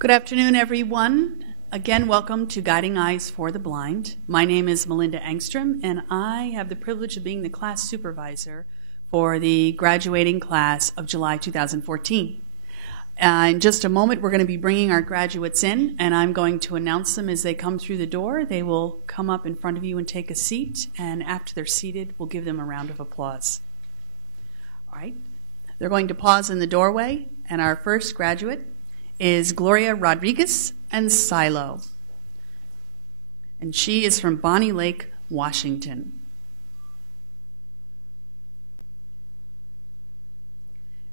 Good afternoon, everyone. Again, welcome to Guiding Eyes for the Blind. My name is Melinda Engstrom, and I have the privilege of being the class supervisor for the graduating class of July 2014. In just a moment, we're going to be bringing our graduates in, and I'm going to announce them as they come through the door. They will come up in front of you and take a seat, and after they're seated, we'll give them a round of applause. All right. They're going to pause in the doorway, and our first graduate is Gloria Rodriguez and Silo. And she is from Bonnie Lake, Washington.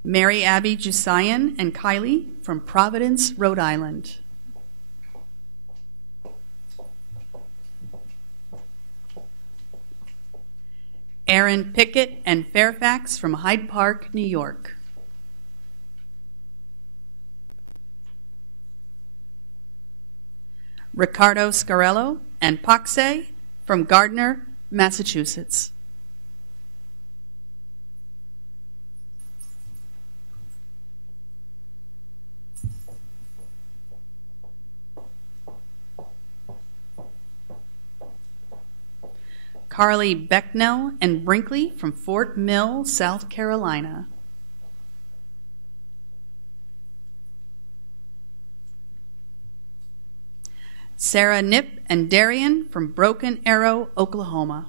Mary Abby Jusayan and Kylie from Providence, Rhode Island. Aaron Pickett and Fairfax from Hyde Park, New York. Ricardo Scarello and Paxe from Gardner, Massachusetts. Carly Becknell and Brinkley from Fort Mill, South Carolina. Sarah Nip and Darian from Broken Arrow, Oklahoma.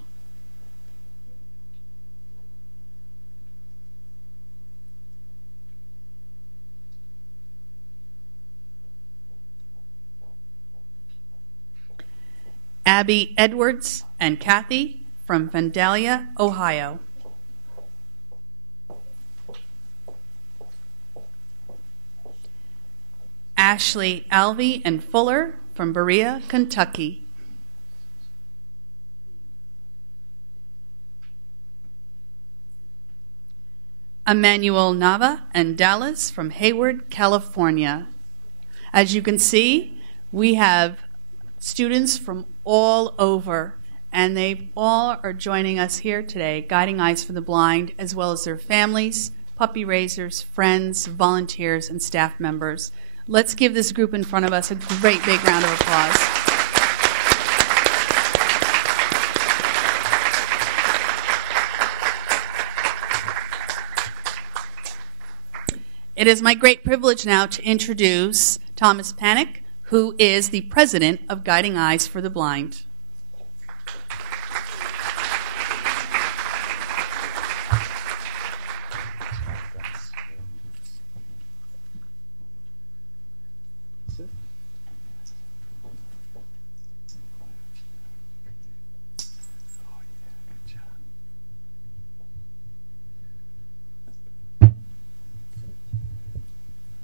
Abby Edwards and Kathy from Vandalia, Ohio. Ashley Alvey and Fuller from Berea, Kentucky. Emmanuel Nava and Dallas from Hayward, California. As you can see, we have students from all over, and they all are joining us here today, Guiding Eyes for the Blind, as well as their families, puppy raisers, friends, volunteers, and staff members. Let's give this group in front of us a great big round of applause. It is my great privilege now to introduce Thomas Panic, who is the president of Guiding Eyes for the Blind.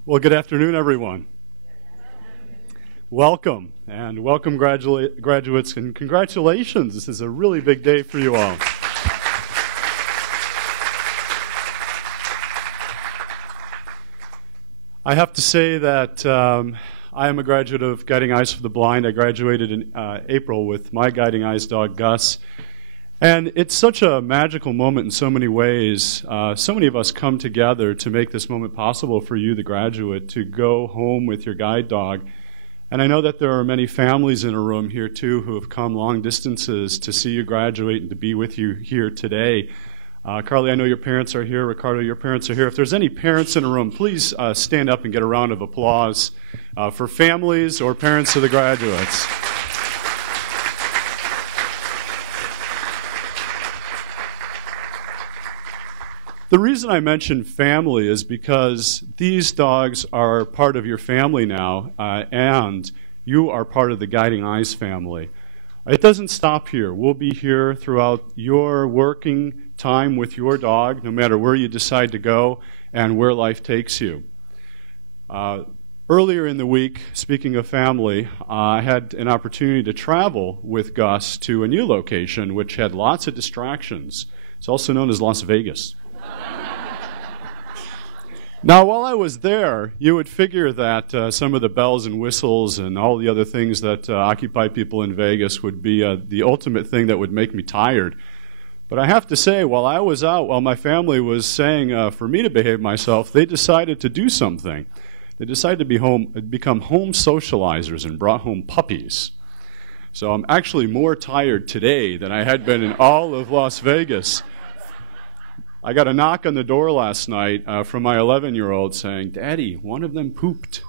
Well, good afternoon, everyone. Welcome, and welcome graduates, and congratulations. This is a really big day for you all. I have to say that I am a graduate of Guiding Eyes for the Blind. I graduated in April with my Guiding Eyes dog, Gus. And it's such a magical moment in so many ways. So many of us come together to make this moment possible for you, the graduate, to go home with your guide dog. And I know that there are many families in a room here, too, who have come long distances to see you graduate and to be with you here today. Carly, I know your parents are here. Ricardo, your parents are here. If there's any parents in a room, please stand up and get a round of applause for families or parents of the graduates. The reason I mention family is because these dogs are part of your family now, and you are part of the Guiding Eyes family. It doesn't stop here. We'll be here throughout your working time with your dog, no matter where you decide to go and where life takes you. Earlier in the week, speaking of family, I had an opportunity to travel with Gus to a new location which had lots of distractions. It's also known as Las Vegas. Now, while I was there, you would figure that some of the bells and whistles and all the other things that occupy people in Vegas would be the ultimate thing that would make me tired. But I have to say, while I was out, while my family was saying for me to behave myself, they decided to do something. they decided to become home socializers and brought home puppies. So I'm actually more tired today than I had been in all of Las Vegas. I got a knock on the door last night from my 11-year-old saying, "Daddy, one of them pooped."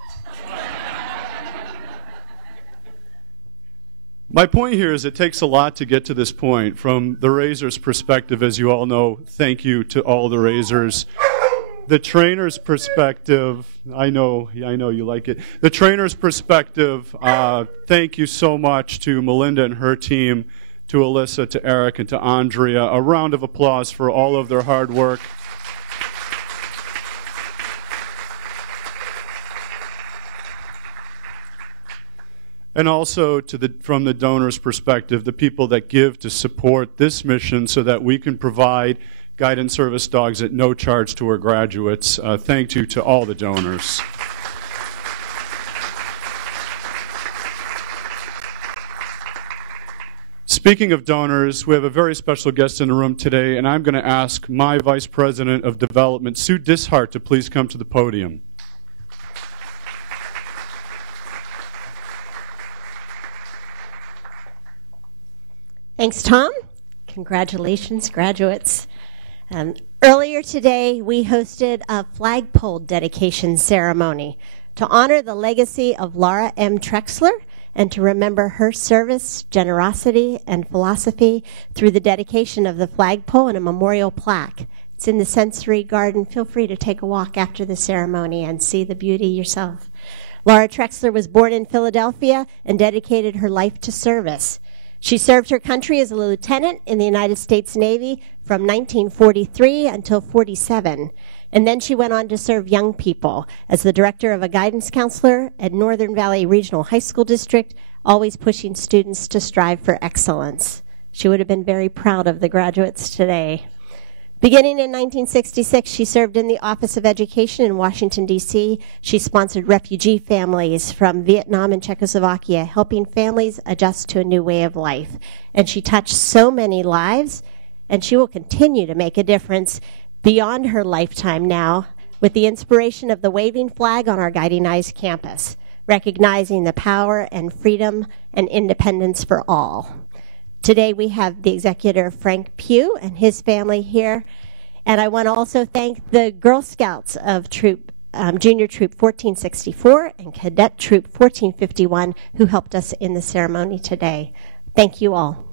My point here is it takes a lot to get to this point. From the raiser's perspective, as you all know, thank you to all the raisers. The trainer's perspective, I know you like it. The trainer's perspective, thank you so much to Melinda and her team, to Alyssa, to Eric, and to Andrea. A round of applause for all of their hard work. And also from the donor's perspective, the people that give to support this mission so that we can provide guidance service dogs at no charge to our graduates. Thank you to all the donors. Speaking of donors, we have a very special guest in the room today, and I'm going to ask my Vice President of Development, Sue Dishart, to please come to the podium. Thanks, Tom. Congratulations, graduates. Earlier today, we hosted a flagpole dedication ceremony to honor the legacy of Laura M. Trexler and to remember her service, generosity, and philosophy through the dedication of the flagpole and a memorial plaque. It's in the sensory garden. Feel free to take a walk after the ceremony and see the beauty yourself. Laura Trexler was born in Philadelphia and dedicated her life to service. She served her country as a lieutenant in the United States Navy from 1943 until 47. And then she went on to serve young people as the director of a guidance counselor at Northern Valley Regional High School District, always pushing students to strive for excellence. She would have been very proud of the graduates today. Beginning in 1966, she served in the Office of Education in Washington, D.C. She sponsored refugee families from Vietnam and Czechoslovakia, helping families adjust to a new way of life. And she touched so many lives, and she will continue to make a difference beyond her lifetime now with the inspiration of the waving flag on our Guiding Eyes campus, recognizing the power and freedom and independence for all. Today we have the executor Frank Pugh and his family here. And I want to also thank the Girl Scouts of Junior Troop 1464 and Cadet Troop 1451 who helped us in the ceremony today. Thank you all.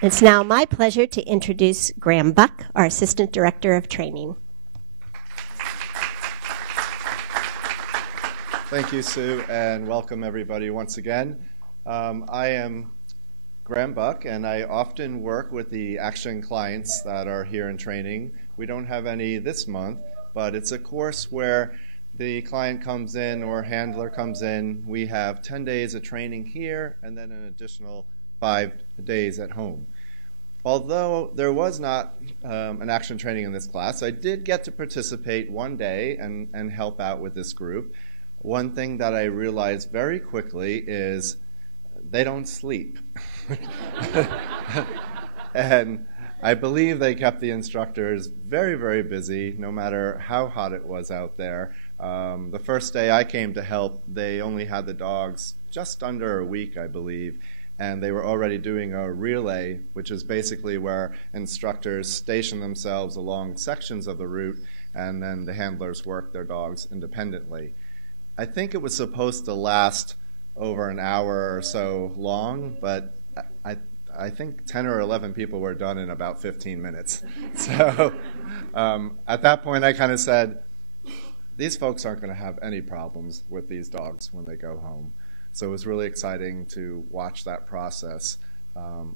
It's now my pleasure to introduce Graham Buck, our Assistant Director of Training. Thank you, Sue, and welcome everybody once again. I am Graham Buck, and I often work with the Action clients that are here in training. We don't have any this month, but it's a course where the client comes in or handler comes in. We have 10 days of training here and then an additional 5 days at home. Although there was not an action training in this class, I did get to participate one day and help out with this group. One thing that I realized very quickly is they don't sleep. And I believe they kept the instructors very, very busy, no matter how hot it was out there. The first day I came to help, they only had the dogs just under a week, I believe, and they were already doing a relay, which is basically where instructors station themselves along sections of the route, and then the handlers work their dogs independently. I think it was supposed to last over an hour or so long, but I think 10 or 11 people were done in about 15 minutes. So at that point I kind of said, these folks aren't going to have any problems with these dogs when they go home. So it was really exciting to watch that process.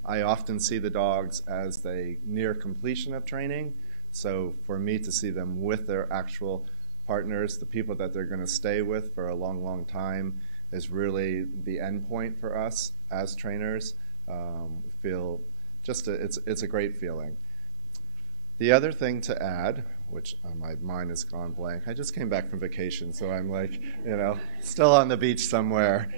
I often see the dogs as they near completion of training, so for me to see them with their actual partners, the people that they're going to stay with for a long, long time, is really the end point for us as trainers. Feel just it's a great feeling. The other thing to add, which my mind has gone blank. I just came back from vacation, so I'm like, still on the beach somewhere.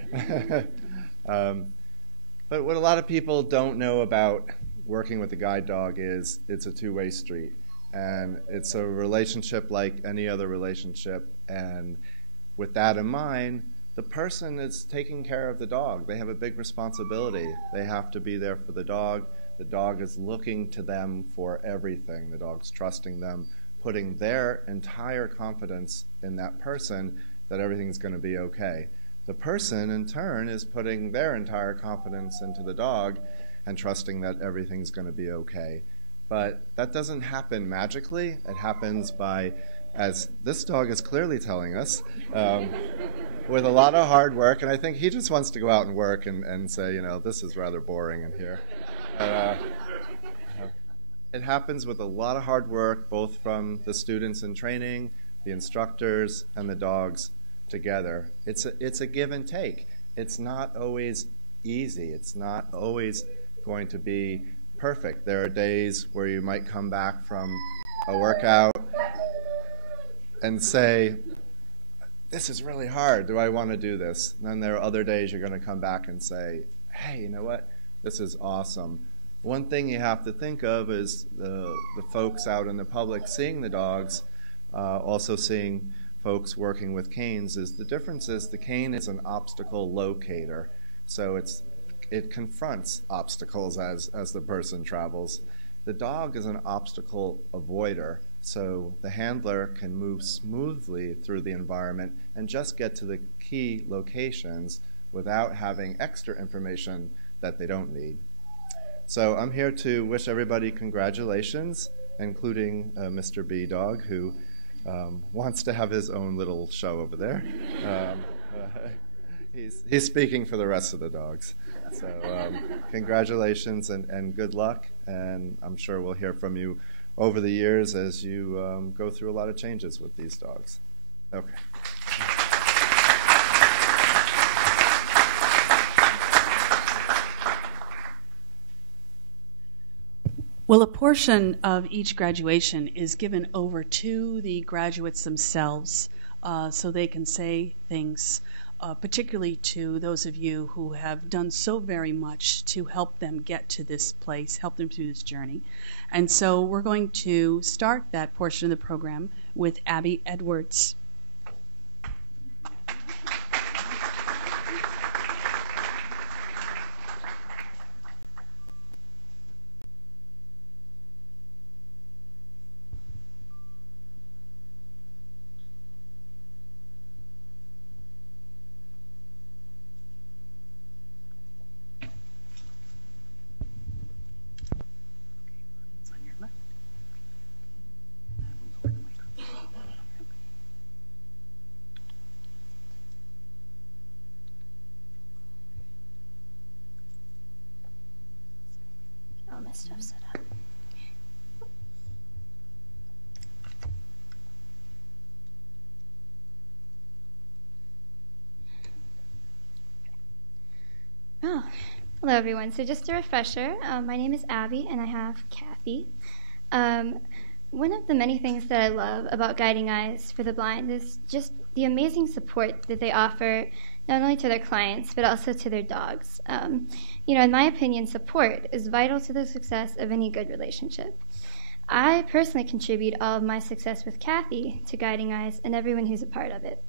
But what a lot of people don't know about working with the guide dog is it's a two-way street. And it's a relationship like any other relationship. And with that in mind, the person is taking care of the dog. They have a big responsibility. They have to be there for the dog. The dog is looking to them for everything. The dog's trusting them, putting their entire confidence in that person that everything's going to be okay. The person, in turn, is putting their entire confidence into the dog and trusting that everything's going to be okay. But that doesn't happen magically. It happens by, as this dog is clearly telling us, with a lot of hard work. And I think he just wants to go out and work and say, you know, this is rather boring in here. It happens with a lot of hard work, both from the students in training, the instructors, and the dogs together. It's a give and take. It's not always easy. It's not always going to be perfect. There are days where you might come back from a workout and say, this is really hard. Do I want to do this? And then there are other days you're going to come back and say, hey, you know what? This is awesome. One thing you have to think of is the folks out in the public seeing the dogs, also seeing folks working with canes, is the difference is the cane is an obstacle locator. So it confronts obstacles as the person travels. The dog is an obstacle avoider. So the handler can move smoothly through the environment and just get to the key locations without having extra information that they don't need. So I'm here to wish everybody congratulations, including Mr. B Dog, who wants to have his own little show over there. He's speaking for the rest of the dogs. So congratulations and good luck, and I'm sure we'll hear from you over the years as you go through a lot of changes with these dogs. Okay. Well, a portion of each graduation is given over to the graduates themselves so they can say things, particularly to those of you who have done so very much to help them get to this place, help them through this journey. And so we're going to start that portion of the program with Abby Edwards. All my stuff set up. Oh, hello everyone. So just a refresher, my name is Abby and I have Kathy. One of the many things that I love about Guiding Eyes for the Blind is just the amazing support that they offer not only to their clients, but also to their dogs. In my opinion, support is vital to the success of any good relationship. I personally contribute all of my success with Kathy to Guiding Eyes and everyone who's a part of it.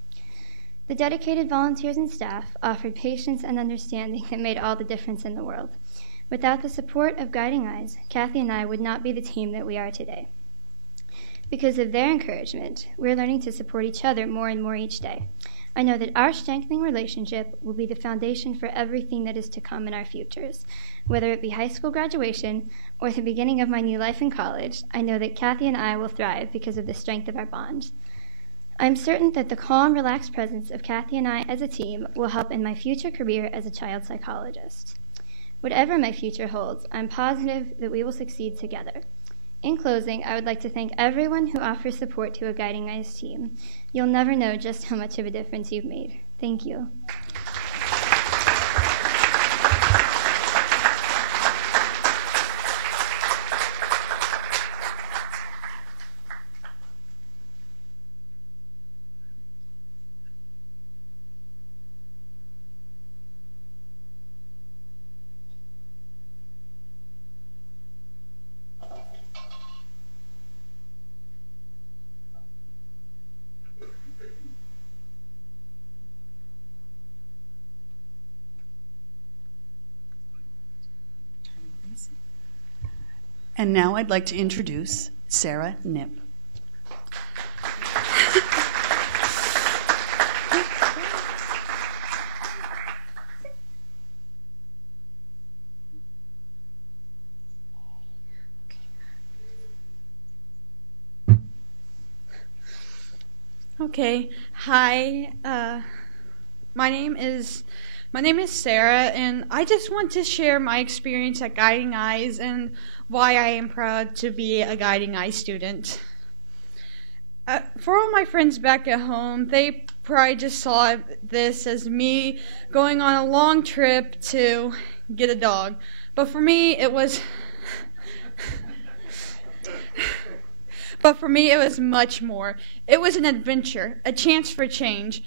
The dedicated volunteers and staff offered patience and understanding that made all the difference in the world. Without the support of Guiding Eyes, Kathy and I would not be the team that we are today. Because of their encouragement, we're learning to support each other more and more each day. I know that our strengthening relationship will be the foundation for everything that is to come in our futures. Whether it be high school graduation or the beginning of my new life in college, I know that Kathy and I will thrive because of the strength of our bond. I'm certain that the calm, relaxed presence of Kathy and I as a team will help in my future career as a child psychologist. Whatever my future holds, I'm positive that we will succeed together. In closing, I would like to thank everyone who offers support to a Guiding Eyes team. You'll never know just how much of a difference you've made. Thank you. And now I'd like to introduce Sarah Knipp. Okay, hi. My name is Sarah, and I just want to share my experience at Guiding Eyes and why I am proud to be a Guiding Eyes student. For all my friends back at home, they probably just saw this as me going on a long trip to get a dog. But for me, it was much more. It was an adventure, a chance for change,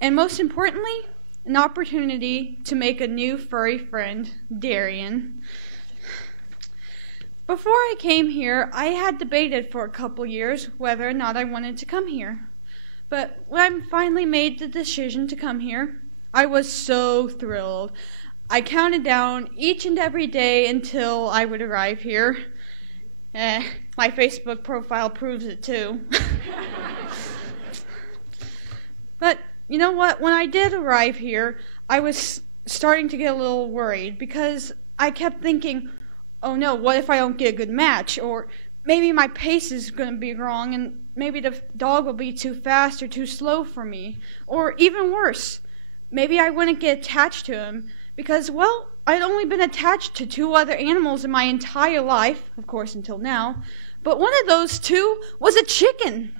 and most importantly, an opportunity to make a new furry friend, Darian. Before I came here, I had debated for a couple years whether or not I wanted to come here. But when I finally made the decision to come here, I was so thrilled. I counted down each and every day until I would arrive here. My Facebook profile proves it too. But you know what? When I did arrive here, I was starting to get a little worried because I kept thinking, oh no, what if I don't get a good match? Or maybe my pace is going to be wrong and maybe the dog will be too fast or too slow for me. Or even worse, maybe I wouldn't get attached to him because, well, I'd only been attached to 2 other animals in my entire life, of course until now, but one of those 2 was a chicken.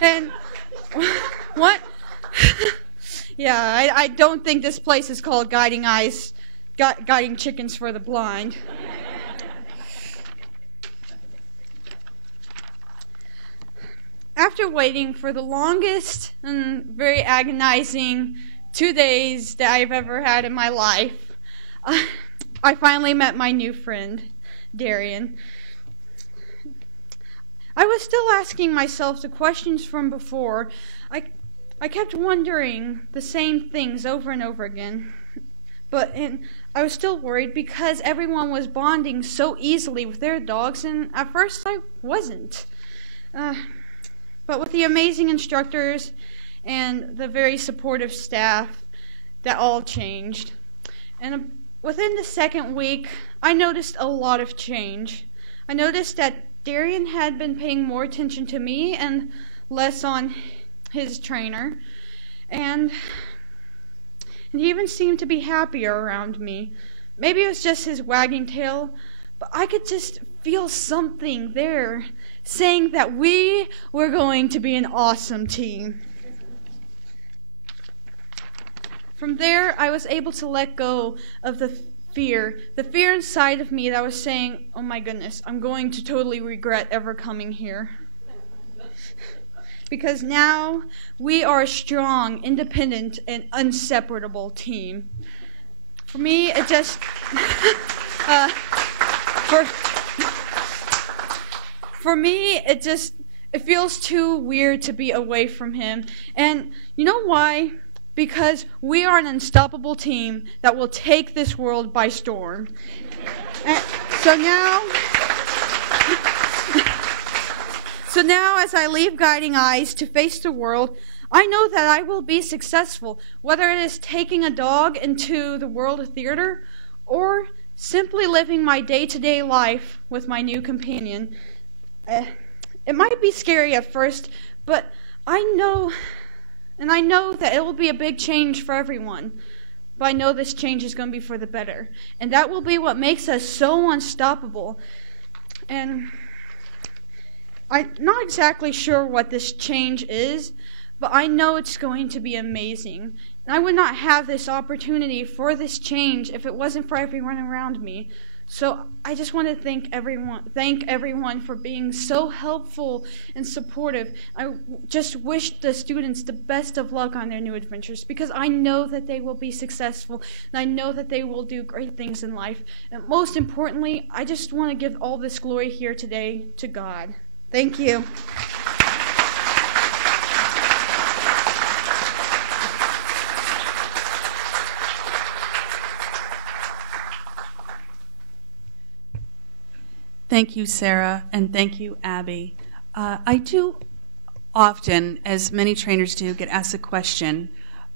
And what? Yeah, I don't think this place is called Guiding Eyes, Guiding Chickens for the Blind. After waiting for the longest and very agonizing 2 days that I've ever had in my life, I finally met my new friend, Darian. I was still asking myself the questions from before. I kept wondering the same things over and over again. And I was still worried because everyone was bonding so easily with their dogs, and at first I wasn't. But with the amazing instructors and the very supportive staff, that all changed. And within the second week, I noticed a lot of change. I noticed that Darian had been paying more attention to me and less on his trainer. And he even seemed to be happier around me. Maybe it was just his wagging tail, but I could just feel something there saying that we were going to be an awesome team. From there, I was able to let go of the fear inside of me that was saying, oh my goodness, I'm going to totally regret ever coming here. Because now we are a strong, independent, and inseparable team. For me, it just... For me, it feels too weird to be away from him. And you know why? Because we are an unstoppable team that will take this world by storm. And so now, as I leave Guiding Eyes to face the world, I know that I will be successful, whether it is taking a dog into the world of theater or simply living my day-to-day life with my new companion. It might be scary at first, but I know that it will be a big change for everyone. But I know this change is going to be for the better. And that will be what makes us so unstoppable. And I'm not exactly sure what this change is, but I know it's going to be amazing. And I would not have this opportunity for this change if it wasn't for everyone around me. So I just want to thank everyone for being so helpful and supportive. I just wish the students the best of luck on their new adventures because I know that they will be successful and I know that they will do great things in life. And most importantly, I just want to give all this glory here today to God. Thank you. Thank you, Sarah, and thank you, Abby. I do often, as many trainers do, get asked a question,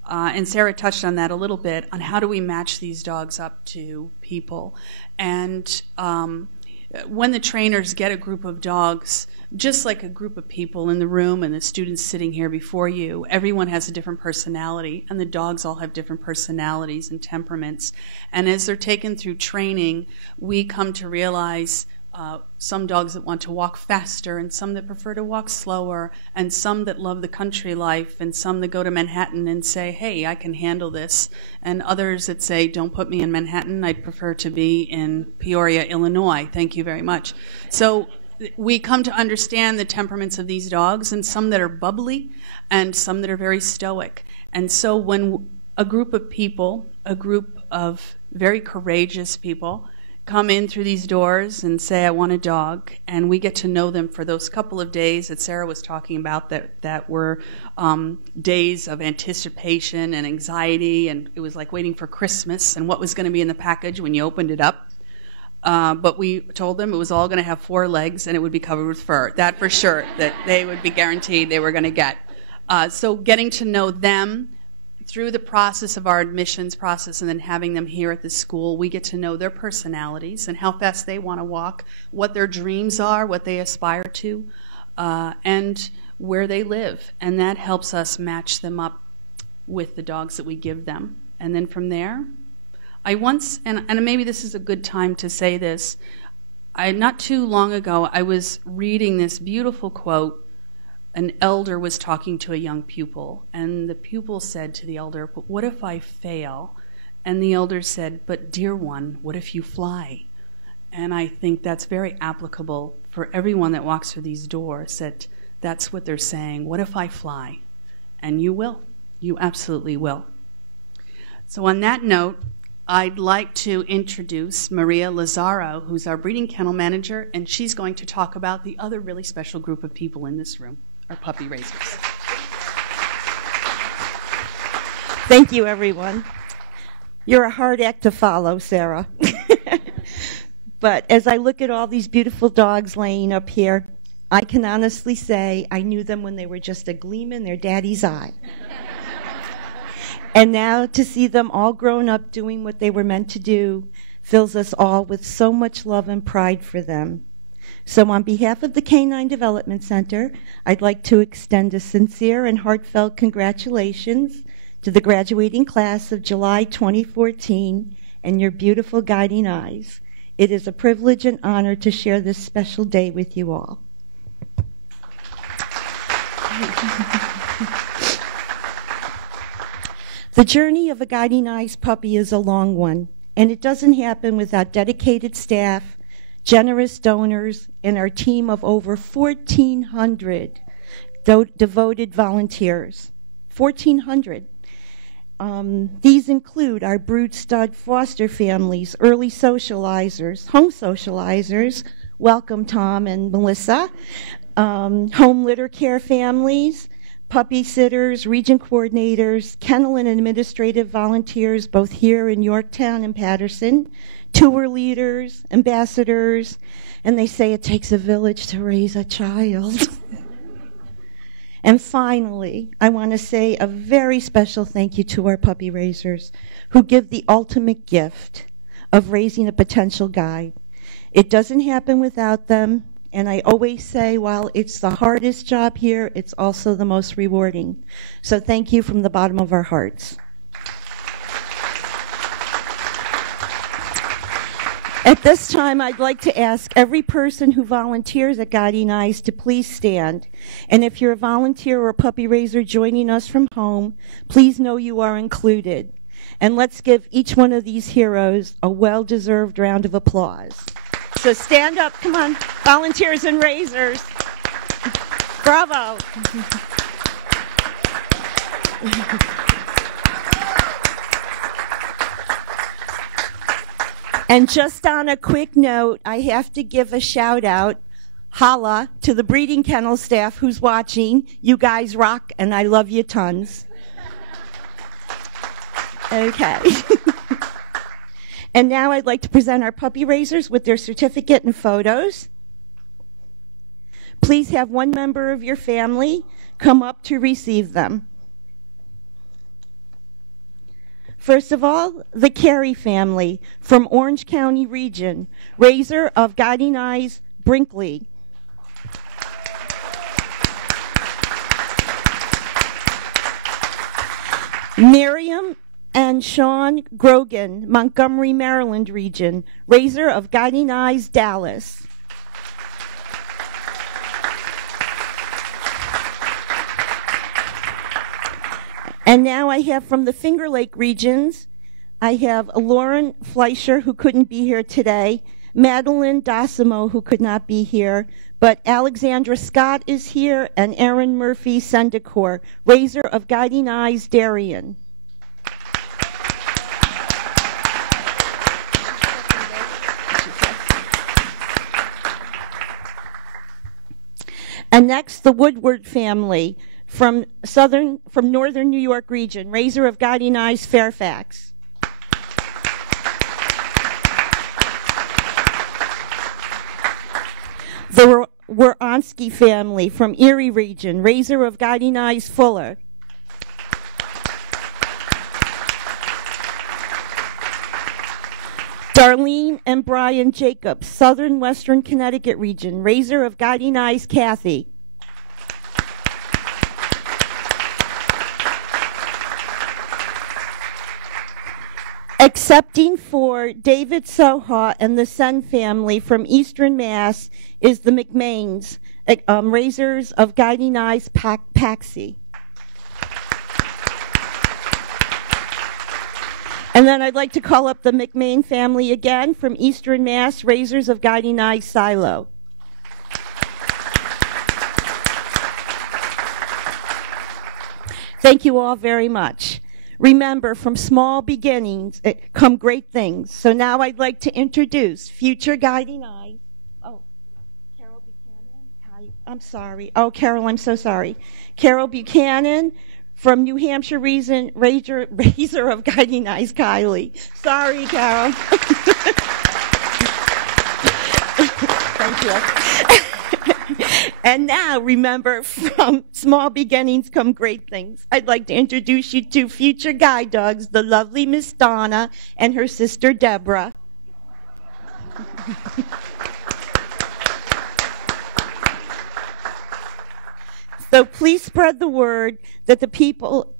and Sarah touched on that a little bit, on how do we match these dogs up to people. And when the trainers get a group of dogs, just like a group of people in the room and the students sitting here before you, everyone has a different personality, and the dogs all have different personalities and temperaments. And as they're taken through training, we come to realize some dogs that want to walk faster, and some that prefer to walk slower, and some that love the country life, and some that go to Manhattan and say, hey, I can handle this, and others that say, don't put me in Manhattan, I'd prefer to be in Peoria, Illinois, thank you very much. So we come to understand the temperaments of these dogs, and some that are bubbly, and some that are very stoic. And so when a group of people, a group of very courageous people, come in through these doors and say, I want a dog, and we get to know them for those couple of days that Sarah was talking about that were days of anticipation and anxiety, and it was like waiting for Christmas and what was going to be in the package when you opened it up. But we told them it was all going to have 4 legs and it would be covered with fur. That for sure, that they would be guaranteed they were going to get. So getting to know them through the process of our admissions process and then having them here at the school, we get to know their personalities and how fast they want to walk, what their dreams are, what they aspire to, and where they live. And that helps us match them up with the dogs that we give them. And then from there, I once, and maybe this is a good time to say this, not too long ago, I was reading this beautiful quote. An elder was talking to a young pupil, and the pupil said to the elder, but what if I fail? And the elder said, but dear one, what if you fly? And I think that's very applicable for everyone that walks through these doors, that's what they're saying. What if I fly? And you will. You absolutely will. So on that note, I'd like to introduce Maria Lazaro, who's our breeding kennel manager, and she's going to talk about the other really special group of people in this room, our puppy raisers. Thank you, everyone. You're a hard act to follow, Sarah. But as I look at all these beautiful dogs laying up here, I can honestly say I knew them when they were just a gleam in their daddy's eye. And now to see them all grown up doing what they were meant to do fills us all with so much love and pride for them. So on behalf of the Canine Development Center, I'd like to extend a sincere and heartfelt congratulations to the graduating class of July 2014 and your beautiful guiding eyes. It is a privilege and honor to share this special day with you all. The journey of a Guiding Eyes puppy is a long one, and it doesn't happen without dedicated staff, generous donors, and our team of over 1,400 devoted volunteers. 1,400. These include our brood stud foster families, early socializers, home socializers, welcome Tom and Melissa, home litter care families, puppy sitters, region coordinators, kennel and administrative volunteers, both here in Yorktown and Patterson, tour leaders, ambassadors, and they say it takes a village to raise a child. And finally, I want to say a very special thank you to our puppy raisers who give the ultimate gift of raising a potential guide. It doesn't happen without them. And I always say, while it's the hardest job here, it's also the most rewarding. So thank you from the bottom of our hearts. At this time, I'd like to ask every person who volunteers at Guiding Eyes to please stand. And if you're a volunteer or a puppy raiser joining us from home, please know you are included. And let's give each one of these heroes a well-deserved round of applause. So stand up, come on, volunteers and raisers. Bravo. And just on a quick note, I have to give a shout out, holla, to the breeding kennel staff who's watching. You guys rock, and I love you tons. Okay. And now I'd like to present our puppy raisers with their certificate and photos. Please have one member of your family come up to receive them. First of all, the Carey family from Orange County region, raiser of Guiding Eyes, Brinkley. Miriam and Sean Grogan, Montgomery, Maryland region, raiser of Guiding Eyes, Dallas. And now I have from the Finger Lake regions, I have Lauren Fleischer, who couldn't be here today, Madeline Dossimo, who could not be here, but Alexandra Scott is here, and Erin Murphy Sendicor, raiser of Guiding Eyes, Darien. And next, the Woodward family from northern New York region, raiser of Guiding Eyes, Fairfax. The Woronsky family from Erie region, raiser of Guiding Eyes, Fuller. Darlene and Brian Jacobs, southern western Connecticut region, raiser of Guiding Eyes, Kathy. Accepting for David Soha and the Sen family from Eastern Mass is the McMains, raisers of Guiding Eyes, Paxi. And then I'd like to call up the McMain family again from Eastern Mass, raisers of Guiding Eyes, Silo. Thank you all very much. Remember, from small beginnings come great things. So now I'd like to introduce future Guiding Eyes. Oh, Carol Buchanan. Hi, I'm sorry. Oh, Carol, I'm so sorry. Carol Buchanan from New Hampshire region, raiser of Guiding Eyes, Kylie. Sorry, Carol. Thank you. And now, remember, from small beginnings come great things. I'd like to introduce you to future guide dogs, the lovely Miss Donna and her sister Deborah. So please spread the word that people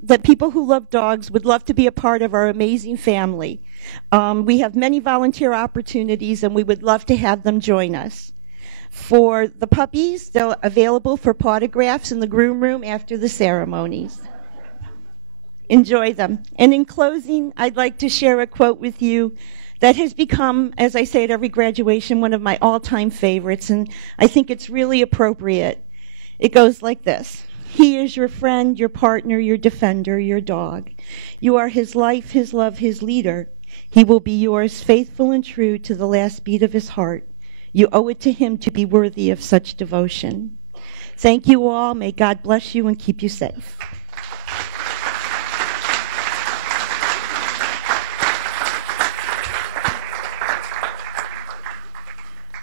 who love dogs would love to be a part of our amazing family. We have many volunteer opportunities, and we would love to have them join us. For the puppies, they're available for autographs in the groom room after the ceremonies. Enjoy them. And in closing, I'd like to share a quote with you that has become, as I say at every graduation, one of my all-time favorites, and I think it's really appropriate. It goes like this. He is your friend, your partner, your defender, your dog. You are his life, his love, his leader. He will be yours, faithful and true to the last beat of his heart. You owe it to him to be worthy of such devotion. Thank you all. May God bless you and keep you safe.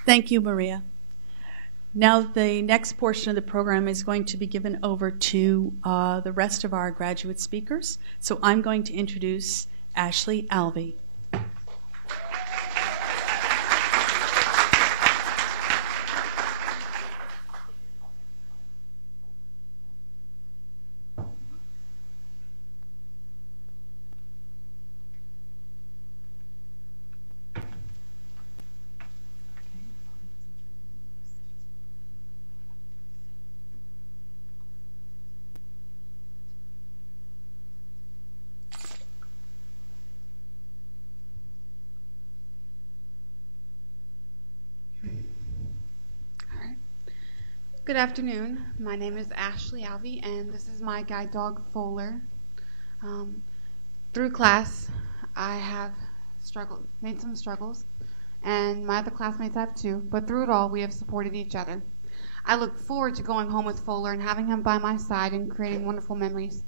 Thank you, Maria. Now the next portion of the program is going to be given over to the rest of our graduate speakers. So I'm going to introduce Ashley Alvey. Good afternoon. My name is Ashley Alvey, and this is my guide dog, Fuller. Through class, I have made some struggles, and my other classmates have too, but through it all, we have supported each other. I look forward to going home with Fuller and having him by my side and creating wonderful memories.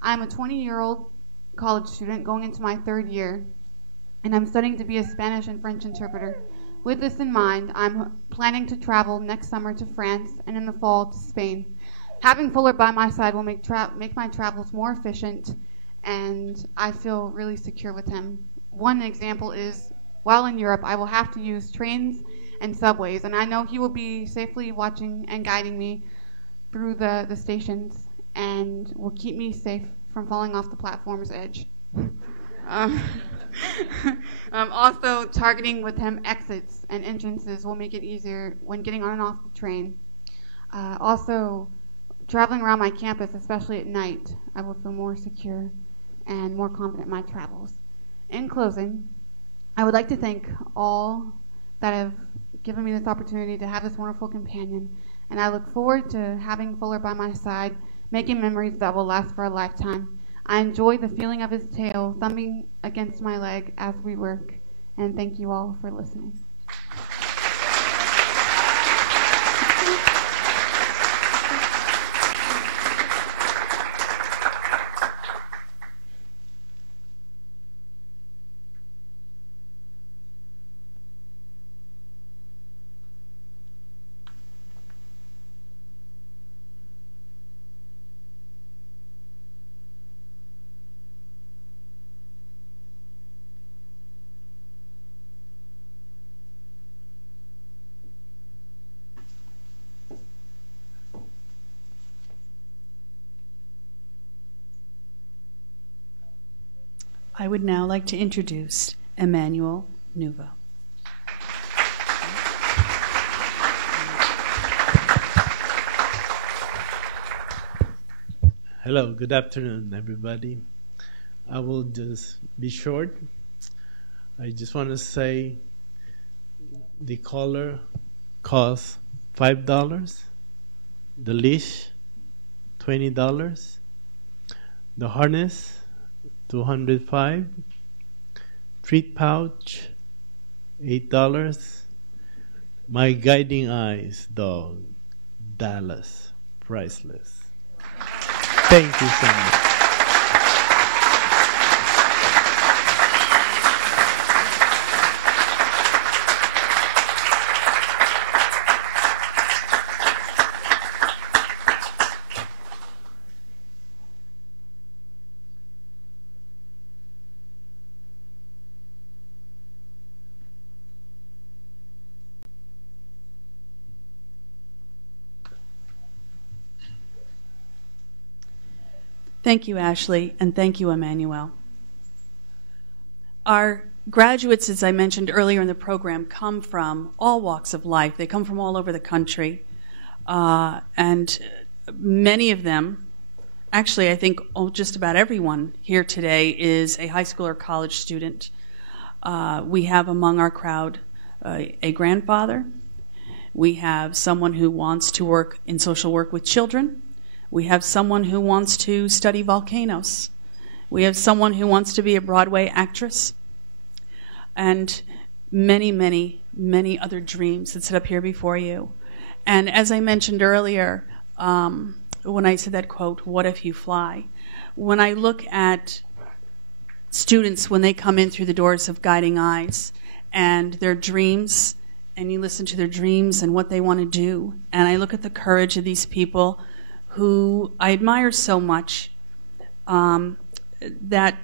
I'm a 20-year-old college student going into my third year, and I'm studying to be a Spanish and French interpreter. With this in mind, I'm planning to travel next summer to France and in the fall to Spain. Having Fuller by my side will make my travels more efficient, and I feel really secure with him. One example is, while in Europe, I will have to use trains and subways, and I know he will be safely watching and guiding me through the stations and will keep me safe from falling off the platform's edge. Also, targeting with him exits and entrances will make it easier when getting on and off the train. Also, traveling around my campus, especially at night, I will feel more secure and more confident in my travels. In closing, I would like to thank all that have given me this opportunity to have this wonderful companion, and I look forward to having Fuller by my side, making memories that will last for a lifetime. I enjoy the feeling of his tail thumping against my leg as we work, and thank you all for listening. I would now like to introduce Emmanuel Nuva. Hello, good afternoon, everybody. I will just be short. I just want to say the collar costs $5, the leash $20, the harness $205, treat pouch $8, my guiding eyes dog Dallas, priceless. Thank you so much. Thank you, Ashley, and thank you, Emmanuel. Our graduates, as I mentioned earlier in the program, come from all walks of life. They come from all over the country, and many of them, actually I think just about everyone here today is a high school or college student. We have among our crowd a grandfather. We have someone who wants to work in social work with children. We have someone who wants to study volcanoes. We have someone who wants to be a Broadway actress. And many, many, many other dreams that sit up here before you. And as I mentioned earlier, when I said that quote, "What if you fly?" When I look at students when they come in through the doors of Guiding Eyes and their dreams, and you listen to their dreams and what they want to do, and I look at the courage of these people who I admire so much, that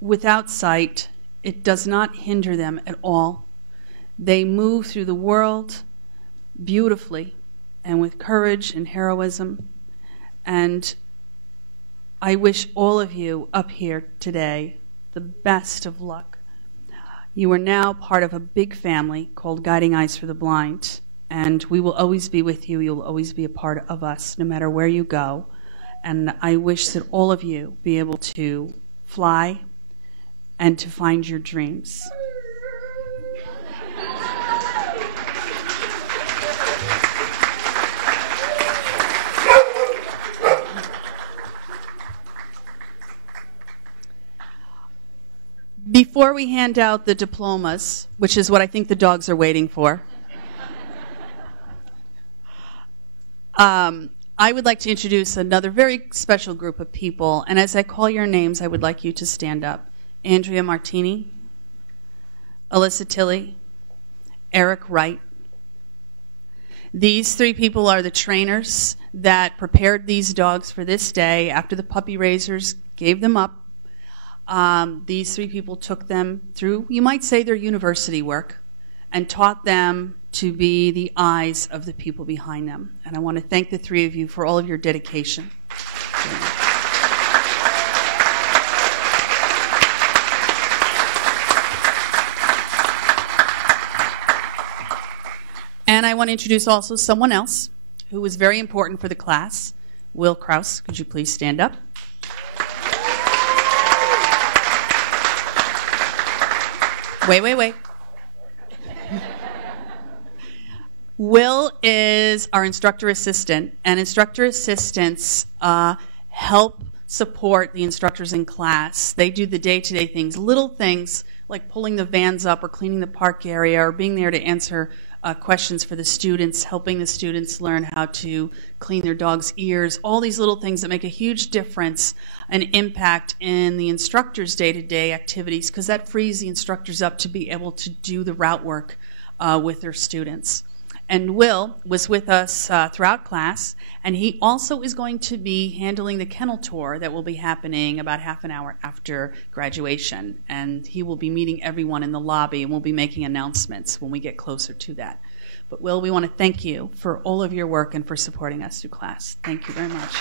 without sight, it does not hinder them at all. They move through the world beautifully and with courage and heroism. And I wish all of you up here today the best of luck. You are now part of a big family called Guiding Eyes for the Blind. And we will always be with you. You'll always be a part of us, no matter where you go. And I wish that all of you be able to fly and to find your dreams. Before we hand out the diplomas, which is what I think the dogs are waiting for, I would like to introduce another very special group of people, and as I call your names, I would like you to stand up. Andrea Martini, Alyssa Tilley, Eric Wright. These three people are the trainers that prepared these dogs for this day after the puppy raisers gave them up. These three people took them through, you might say, their university work and taught them to be the eyes of the people behind them. And I want to thank the three of you for all of your dedication. And I want to introduce also someone else who was very important for the class. Will Kraus, could you please stand up? Wait. Will is our instructor assistant, and instructor assistants help support the instructors in class. They do the day-to-day things, little things like pulling the vans up or cleaning the park area or being there to answer questions for the students, helping the students learn how to clean their dog's ears, all these little things that make a huge difference and impact in the instructor's day-to-day activities, because that frees the instructors up to be able to do the route work with their students. And Will was with us throughout class, and he also is going to be handling the kennel tour that will be happening about half an hour after graduation. And he will be meeting everyone in the lobby, and we'll be making announcements when we get closer to that. But Will, we want to thank you for all of your work and for supporting us through class. Thank you very much.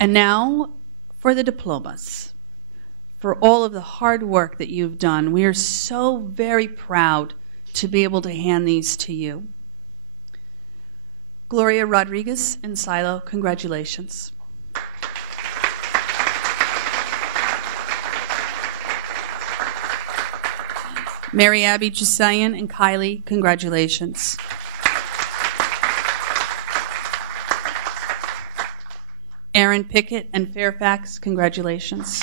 And now for the diplomas. For all of the hard work that you've done. We are so very proud to be able to hand these to you. Gloria Rodriguez in Silo, congratulations. Mary Abby Jusayan and Kylie, congratulations. Aaron Pickett and Fairfax, congratulations.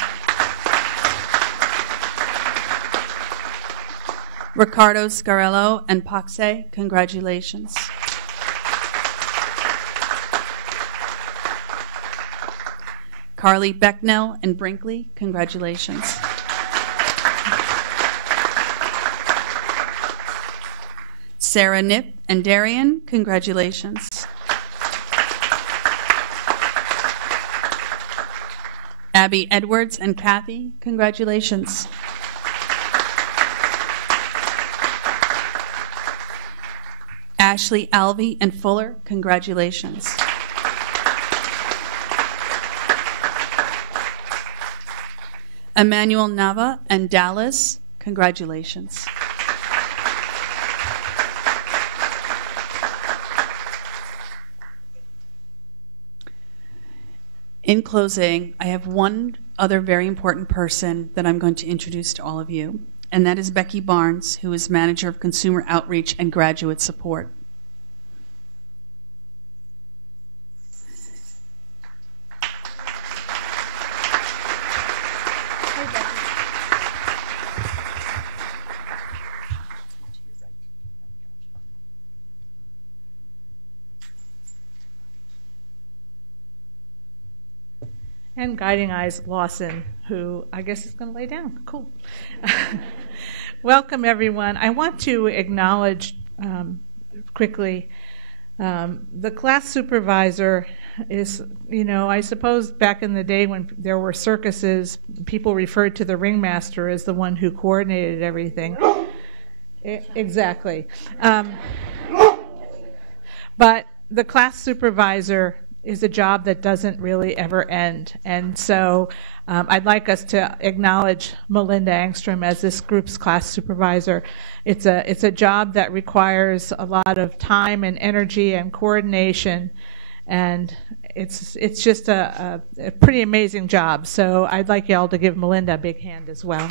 Ricardo Scarello and Paxe, congratulations. Carly Becknell and Brinkley, congratulations. Sarah Nip and Darian, congratulations. Abby Edwards and Kathy, congratulations. Ashley Alvey and Fuller, congratulations. Emmanuel Nava and Dallas, congratulations. In closing, I have one other very important person that I'm going to introduce to all of you, and that is Becky Barnes, who is Manager of Consumer Outreach and Graduate Support. And Guiding Eyes Lawson, who I guess is going to lay down. Cool. Welcome, everyone. I want to acknowledge quickly the class supervisor is, I suppose back in the day when there were circuses, people referred to the ringmaster as the one who coordinated everything. Exactly. But the class supervisor is a job that doesn't really ever end. And so I'd like us to acknowledge Melinda Angstrom as this group's class supervisor. It's a job that requires a lot of time and energy and coordination, and it's just a pretty amazing job. So I'd like y'all to give Melinda a big hand as well.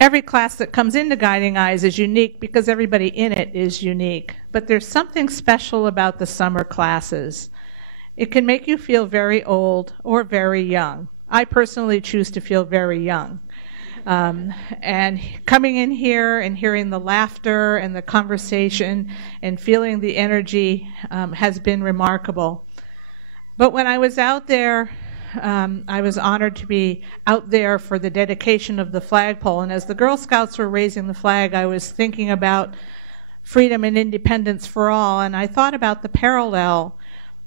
Every class that comes into Guiding Eyes is unique because everybody in it is unique. But there's something special about the summer classes. It can make you feel very old or very young. I personally choose to feel very young. And coming in here and hearing the laughter and the conversation and feeling the energy has been remarkable. But when I was out there, I was honored to be out there for the dedication of the flagpole. And as the Girl Scouts were raising the flag, I was thinking about freedom and independence for all. And I thought about the parallel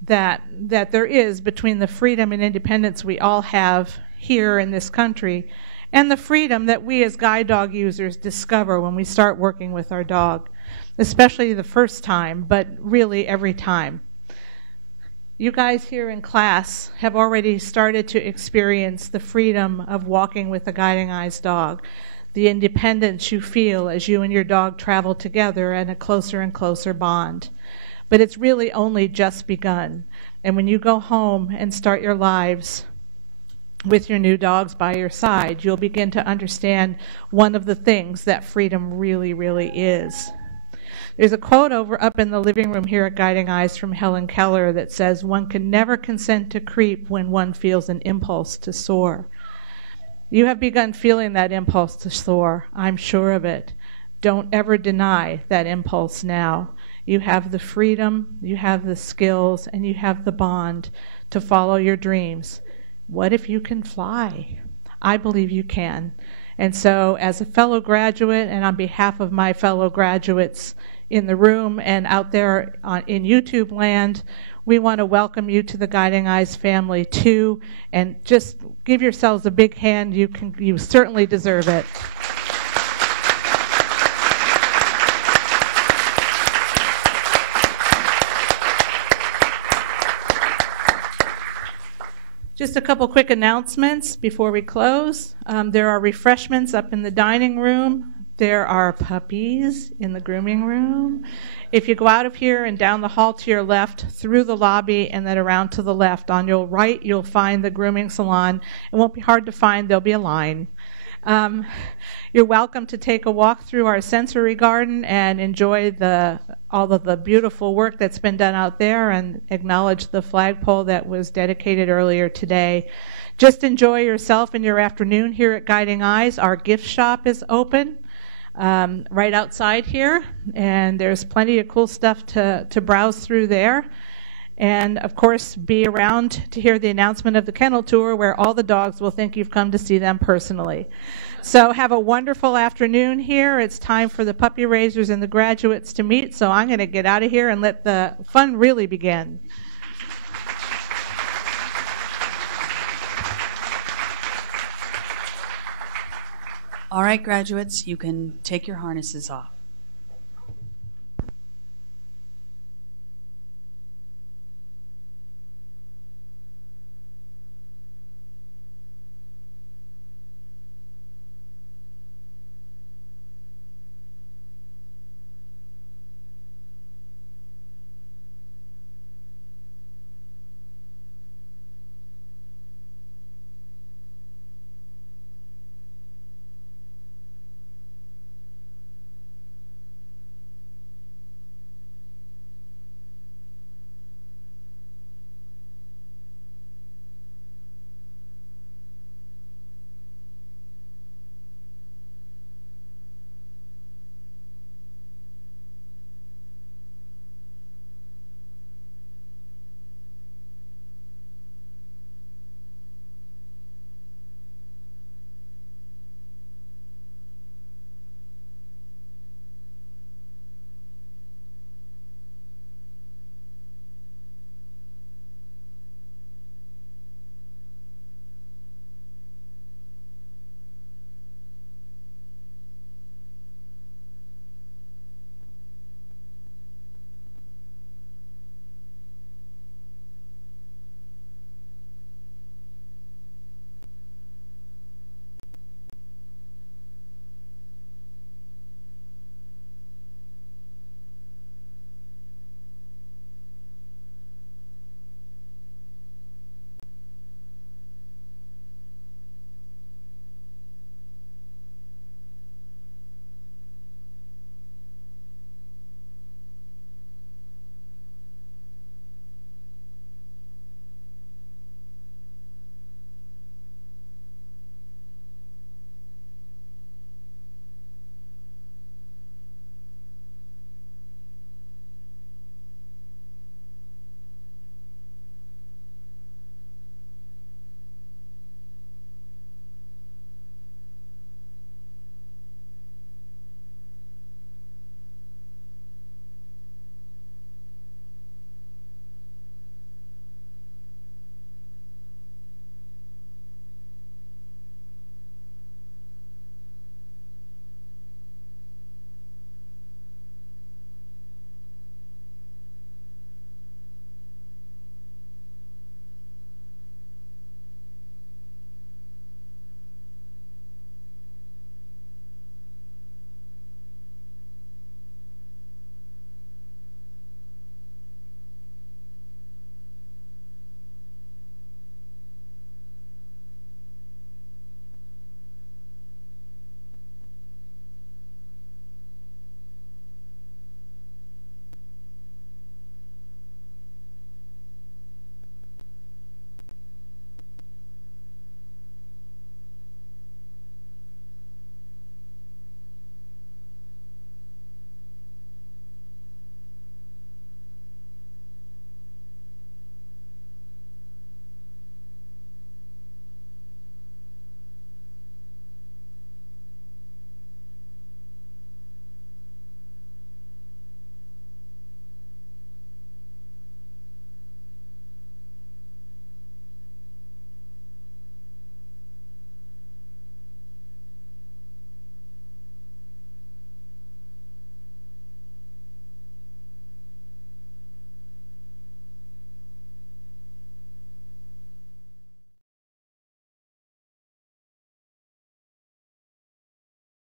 that there is between the freedom and independence we all have here in this country and the freedom that we as guide dog users discover when we start working with our dog, especially the first time, but really every time. You guys here in class have already started to experience the freedom of walking with a Guiding Eyes dog, the independence you feel as you and your dog travel together in a closer and closer bond. But it's really only just begun. And when you go home and start your lives with your new dogs by your side, you'll begin to understand one of the things that freedom really, really is. There's a quote up in the living room here at Guiding Eyes from Helen Keller that says, "One can never consent to creep when one feels an impulse to soar." You have begun feeling that impulse to soar. I'm sure of it. Don't ever deny that impulse now. You have the freedom, you have the skills, and you have the bond to follow your dreams. What if you can fly? I believe you can. And so as a fellow graduate, and on behalf of my fellow graduates in the room and out there in YouTube land, we want to welcome you to the Guiding Eyes family too, and just give yourselves a big hand. You certainly deserve it. Just a couple quick announcements before we close. There are refreshments up in the dining room. There are puppies in the grooming room. If you go out of here and down the hall to your left, through the lobby, and then around to the left, on your right, you'll find the grooming salon. It won't be hard to find. There'll be a line. You're welcome to take a walk through our sensory garden and enjoy all of the beautiful work that's been done out there and acknowledge the flagpole that was dedicated earlier today. Just enjoy yourself in your afternoon here at Guiding Eyes. Our gift shop is open right outside here, and there's plenty of cool stuff to browse through there. And, of course, be around to hear the announcement of the kennel tour where all the dogs will think you've come to see them personally. So have a wonderful afternoon here. It's time for the puppy raisers and the graduates to meet, so I'm going to get out of here and let the fun really begin. All right, graduates, you can take your harnesses off.